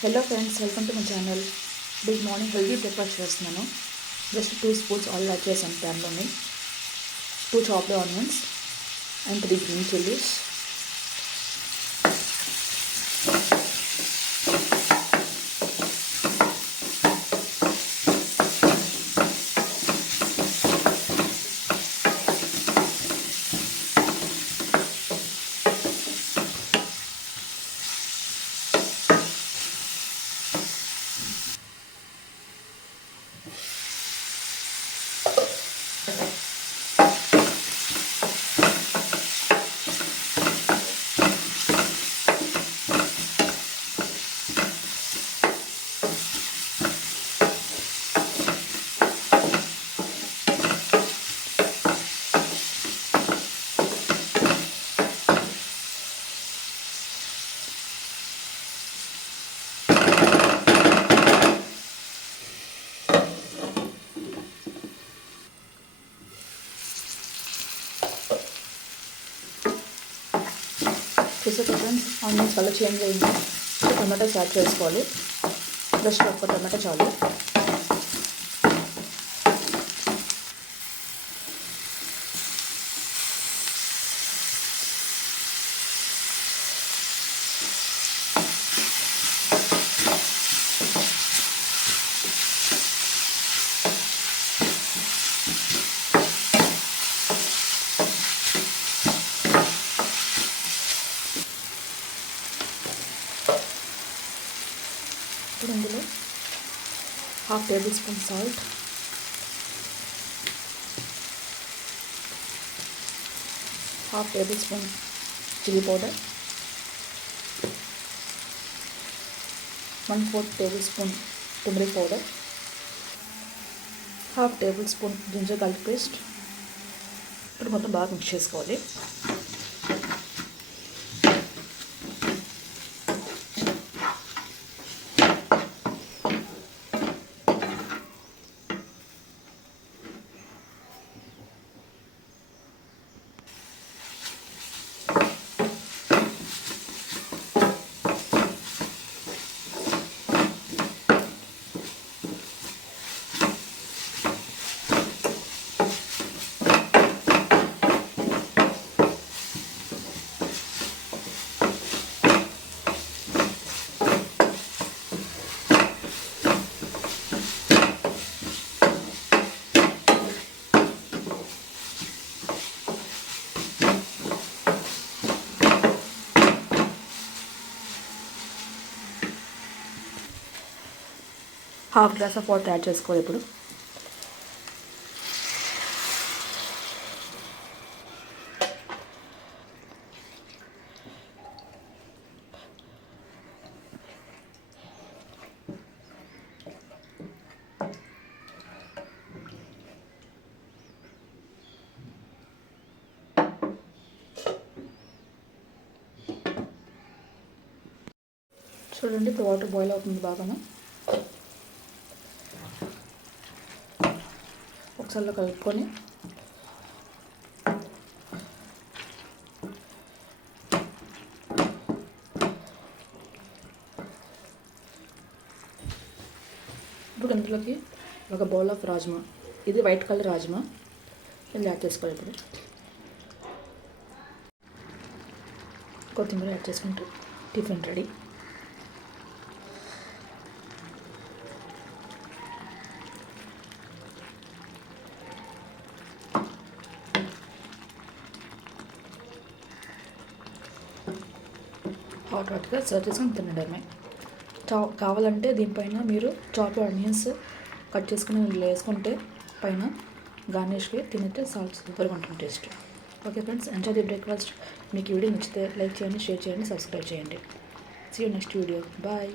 Hello friends, welcome to my channel. Good morning, healthy breakfast చేస్తున్నాను. Just 2 spoons oil add చేశాను ప్యాన్లోని, 2 chopped onions and 3 green chilies. చూసాక friends onions colour change అయింది. Tomatoes add చేసుకోవాలి. Just ఒక tomato చాలు. ఇప్పుడు ఇందులో 1/2 table spoon salt, 1/2 table spoon chilli powder, 1/4 table spoon turmeric powder, 1/2 table spoon ginger garlic paste. ఇప్పుడు మొత్తం బాగా మిక్స్ చేసుకోవాలి. Half glass of water add చేసుకోవాలి. ఇప్పుడు చూడండి, ఇప్పుడు వాటర్ బాయిల్ అవుతుంది బాగా. ఒకసారి కలుపుకొని ఇప్పుడు ఇందులోకి ఒక బౌల్ ఆఫ్ రాజ్మా, ఇది వైట్ కలర్ రాజ్మా, ఇది యాడ్ చేసుకోవాలి. ఇప్పుడు కొత్తిమీర యాడ్ చేసుకుంటే టిఫిన్ రెడీ. హాట్గా సర్వ్ చేసుకొని తినడమే. కావాలంటే దీనిపైన మీరు చాప్ ఆనియన్స్ కట్ చేసుకుని వేసుకుంటే పైన గార్నిష్కి తినితే సూపర్గా ఉంటుంది taste. Okay friends, enjoy the breakfast. మీకు వీడియో నచ్చితే లైక్ చేయండి, షేర్ చేయండి, సబ్స్క్రైబ్ చేయండి. See you next video. Bye.